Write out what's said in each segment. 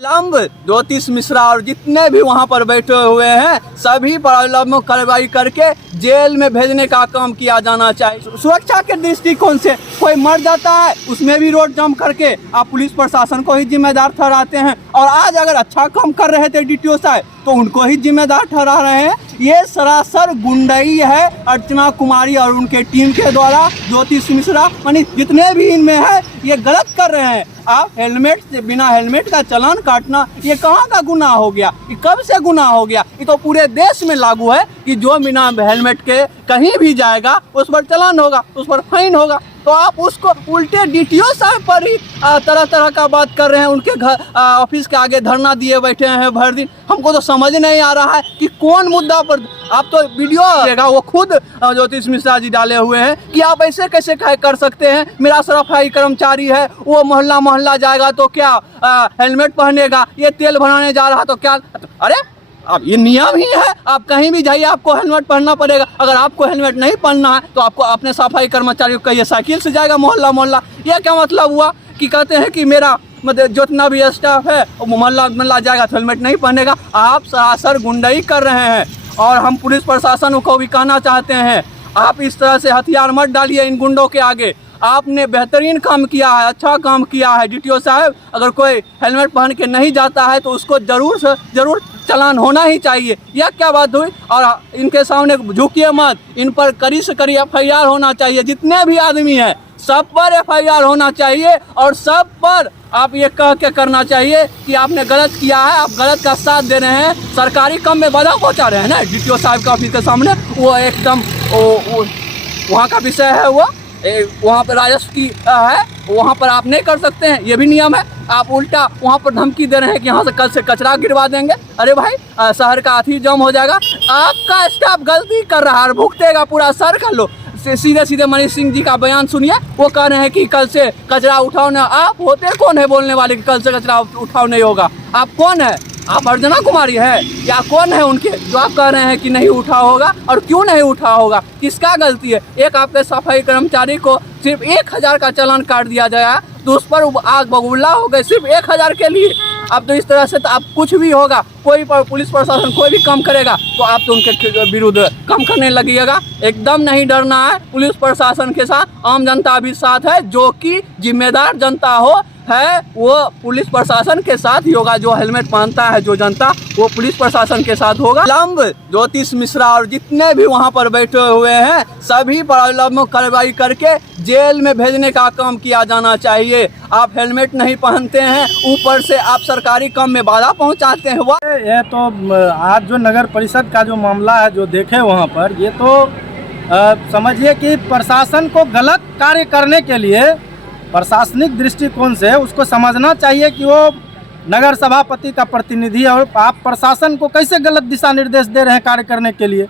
लंब ज्योतिष मिश्रा और जितने भी वहां पर बैठे हुए हैं सभी पर अवलंबन कार्रवाई करके जेल में भेजने का काम किया जाना चाहिए। सुरक्षा के दृष्टिकोण से कोई मर जाता है उसमें भी रोड जम करके आप पुलिस प्रशासन को ही जिम्मेदार ठहराते हैं, और आज अगर अच्छा काम कर रहे थे डीटीओ साहब तो उनको ही जिम्मेदार ठहरा रहे हैं। ये सरासर गुंडई है अर्चना कुमारी और उनके टीम के द्वारा। ज्योतिष मिश्रा यानी जितने भी इनमें है ये गलत कर रहे हैं। आप हेलमेट से बिना हेलमेट का चालान काटना ये कहाँ का गुनाह हो गया, ये कब से गुनाह हो गया? ये तो पूरे देश में लागू है कि जो बिना हेलमेट के कहीं भी जाएगा उस पर चालान होगा, उस पर फाइन होगा। तो आप उसको उल्टे डीटीओ साहब पर ही तरह तरह का बात कर रहे हैं। उनके घर ऑफिस के आगे धरना दिए बैठे हैं भर दिन। हमको तो समझ नहीं आ रहा है कि कौन मुद्दा पर आप तो वीडियो आएगा वो खुद ज्योतिष मिश्रा जी डाले हुए हैं कि आप ऐसे कैसे कर सकते हैं। मेरा सफाई कर्मचारी है वो मोहल्ला मोहल्ला जाएगा तो क्या हेलमेट पहनेगा, ये तेल भराने जा रहा तो क्या? अरे अब ये नियम ही है, आप कहीं भी जाइए आपको हेलमेट पहनना पड़ेगा। अगर आपको हेलमेट नहीं पहनना है तो आपको अपने सफाई कर्मचारी को कहिए साइकिल से जाएगा मोहल्ला मोहल्ला। ये क्या मतलब हुआ कि कहते हैं कि मेरा मतलब जितना भी स्टाफ है वो मोहल्ला मोहल्ला जाएगा तो हेलमेट नहीं पहनेगा। आप सरासर गुंडई कर रहे हैं और हम पुलिस प्रशासन को भी कहना चाहते हैं आप इस तरह से हथियार मत डालिए इन गुंडों के आगे। आपने बेहतरीन काम किया है, अच्छा काम किया है डीटीओ साहब। अगर कोई हेलमेट पहन के नहीं जाता है तो उसको जरूर चालान होना ही चाहिए। यह क्या बात हुई? और इनके सामने झुकिए मत, इन पर कड़ी से कड़ी FIR होना चाहिए। जितने भी आदमी हैं सब पर FIR होना चाहिए और सब पर आप ये कह के करना चाहिए कि आपने गलत किया है, आप गलत का साथ दे रहे हैं, सरकारी काम में बाधा पहुँचा रहे हैं ना डीटीओ साहब का ऑफिस के सामने। वो एकदम वहाँ का विषय है, वो वहाँ पर राजस्व की है, वहाँ पर आप नहीं कर सकते हैं, ये भी नियम है। आप उल्टा वहाँ पर धमकी दे रहे हैं कि यहाँ से कल से कचरा गिरवा देंगे। अरे भाई शहर का हाथी जम हो जाएगा। आपका स्टाफ गलती कर रहा है और भुगतेगा पूरा सर का। लो सीधे मनीष सिंह जी का बयान सुनिए, वो कह रहे हैं कि कल से कचरा उठाओ ना। आप होते कौन है बोलने वाले कि कल से कचरा उठाओ नहीं होगा? आप कौन है? आप अर्चना कुमारी है या कौन है उनके जो आप कह रहे हैं कि नहीं उठा होगा? और क्यों नहीं उठा होगा? किसका गलती है? एक आपके सफाई कर्मचारी को सिर्फ 1000 का चालान काट दिया गया तो उस पर आग बबूला हो गए सिर्फ 1000 के लिए। अब तो इस तरह से तो आप कुछ भी होगा, कोई पुलिस प्रशासन कोई भी काम करेगा तो आप तो उनके विरुद्ध काम करने लगिएगा। एकदम नहीं डरना है। पुलिस प्रशासन के साथ आम जनता भी साथ है, जो कि जिम्मेदार जनता हो है वो पुलिस प्रशासन के साथ ही होगा। जो हेलमेट पहनता है जो जनता वो पुलिस प्रशासन के साथ होगा। लंब ज्योतिष मिश्रा और जितने भी वहां पर बैठे हुए हैं सभी पर अवलंबन कार्रवाई करके जेल में भेजने का काम किया जाना चाहिए। आप हेलमेट नहीं पहनते हैं, ऊपर से आप सरकारी काम में बाधा पहुंचाते हैं। ये तो आज जो नगर परिषद का जो मामला है जो देखे वहाँ पर, ये तो समझिए कि प्रशासन को गलत कार्य करने के लिए प्रशासनिक दृष्टिकोण से उसको समझना चाहिए कि वो नगर सभापति का प्रतिनिधि है और आप प्रशासन को कैसे गलत दिशा निर्देश दे रहे हैं कार्य करने के लिए।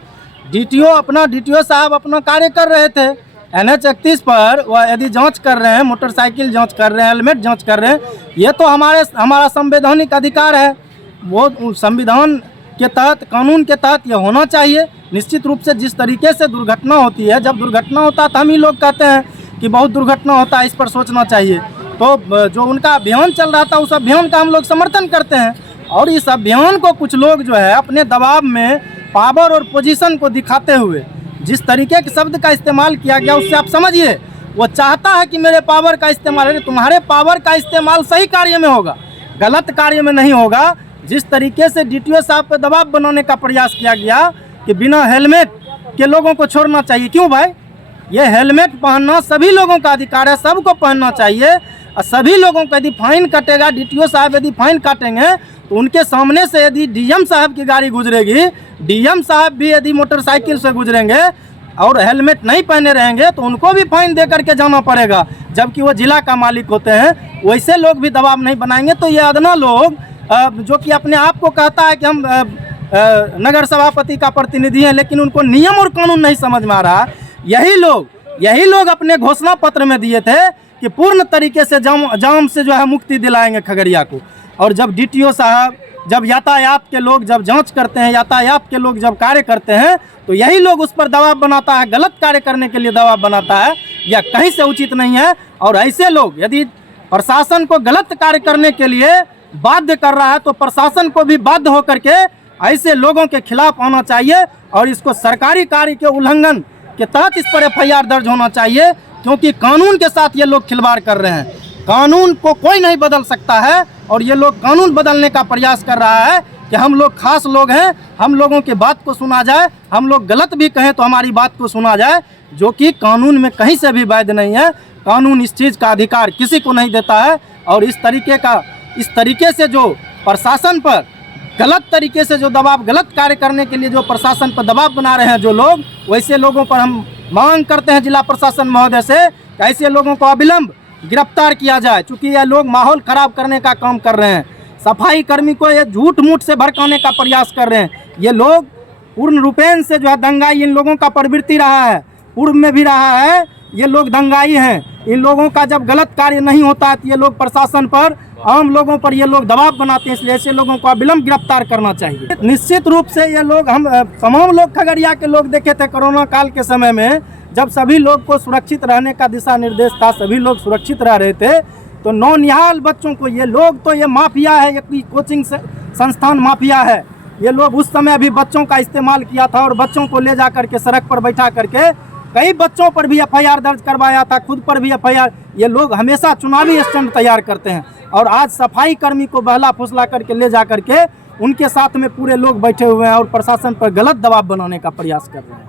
डीटीओ साहब अपना कार्य कर रहे थे NH 31 पर, वह यदि जांच कर रहे हैं, मोटरसाइकिल जांच कर रहे हैं, हेलमेट जांच कर रहे हैं, ये तो हमारा संवैधानिक अधिकार है। वो संविधान के तहत, कानून के तहत ये होना चाहिए। निश्चित रूप से जिस तरीके से दुर्घटना होती है, जब दुर्घटना होता है तो हम ही लोग कहते हैं कि बहुत दुर्घटना होता है, इस पर सोचना चाहिए। तो जो उनका अभियान चल रहा था उस अभियान का हम लोग समर्थन करते हैं। और इस अभियान को कुछ लोग जो है अपने दबाव में पावर और पोजीशन को दिखाते हुए जिस तरीके के शब्द का इस्तेमाल किया गया उससे आप समझिए वो चाहता है कि मेरे पावर का इस्तेमाल है। तुम्हारे पावर का इस्तेमाल सही कार्य में होगा, गलत कार्य में नहीं होगा। जिस तरीके से डीटीओ साहब पर दबाव बनाने का प्रयास किया गया कि बिना हेलमेट के लोगों को छोड़ना चाहिए। क्यों भाई? ये हेलमेट पहनना सभी लोगों का अधिकार है, सबको पहनना चाहिए। और सभी लोगों को यदि फाइन कटेगा, डीटीओ साहब यदि फाइन काटेंगे तो उनके सामने से यदि डीएम साहब की गाड़ी गुजरेगी, डीएम साहब भी यदि मोटरसाइकिल से गुजरेंगे और हेलमेट नहीं पहने रहेंगे तो उनको भी फाइन दे करके जाना पड़ेगा, जबकि वो जिला का मालिक होते हैं। वैसे लोग भी दबाव नहीं बनाएंगे तो ये अदना लोग जो कि अपने आप को कहता है कि हम नगर सभापति का प्रतिनिधि हैं, लेकिन उनको नियम और कानून नहीं समझ में आ रहा। यही लोग अपने घोषणा पत्र में दिए थे कि पूर्ण तरीके से जाम से जो है मुक्ति दिलाएंगे खगड़िया को। और जब डीटीओ साहब, जब यातायात के लोग जब जांच करते हैं, यातायात के लोग जब कार्य करते हैं तो यही लोग उस पर दबाव बनाता है, गलत कार्य करने के लिए दबाव बनाता है। यह कहीं से उचित नहीं है। और ऐसे लोग यदि प्रशासन को गलत कार्य करने के लिए बाध्य कर रहा है तो प्रशासन को भी बाध्य होकर के ऐसे लोगों के खिलाफ आना चाहिए और इसको सरकारी कार्य के उल्लंघन के तहत इस पर FIR दर्ज होना चाहिए, क्योंकि कानून के साथ ये लोग खिलवाड़ कर रहे हैं। कानून को कोई नहीं बदल सकता है और ये लोग कानून बदलने का प्रयास कर रहा है कि हम लोग खास लोग हैं, हम लोगों की बात को सुना जाए, हम लोग गलत भी कहें तो हमारी बात को सुना जाए, जो कि कानून में कहीं से भी वैध नहीं है। कानून इस चीज़ का अधिकार किसी को नहीं देता है और इस तरीके से जो प्रशासन पर गलत तरीके से जो दबाव, गलत कार्य करने के लिए जो प्रशासन पर दबाव बना रहे हैं जो लोग, वैसे लोगों पर हम मांग करते हैं जिला प्रशासन महोदय से कि ऐसे लोगों को अविलंब गिरफ्तार किया जाए, क्योंकि ये लोग माहौल खराब करने का काम कर रहे हैं। सफाई कर्मी को ये झूठ मूठ से भड़काने का प्रयास कर रहे हैं। ये लोग पूर्ण रूपेण से जो है दंगाई इन लोगों का प्रवृत्ति रहा है, पूर्व में भी रहा है। ये लोग दंगाई हैं। इन लोगों का जब गलत कार्य नहीं होता है तो ये लोग प्रशासन पर, आम लोगों पर ये लोग दबाव बनाते हैं, इसलिए ऐसे लोगों को अविलंब गिरफ्तार करना चाहिए। निश्चित रूप से ये लोग, हम तमाम लोग खगड़िया के लोग देखे थे कोरोना काल के समय में, जब सभी लोग को सुरक्षित रहने का दिशा निर्देश था, सभी लोग सुरक्षित रह रहे थे, तो नौनिहाल बच्चों को ये लोग, तो ये माफिया है, ये कोचिंग संस्थान माफिया है। ये लोग उस समय भी बच्चों का इस्तेमाल किया था और बच्चों को ले जा करके सड़क पर बैठा करके कई बच्चों पर भी FIR दर्ज करवाया था, खुद पर भी FIR। ये लोग हमेशा चुनावी स्टंट तैयार करते हैं और आज सफाई कर्मी को बहला फुसला करके ले जा करके उनके साथ में पूरे लोग बैठे हुए हैं और प्रशासन पर गलत दबाव बनाने का प्रयास कर रहे हैं।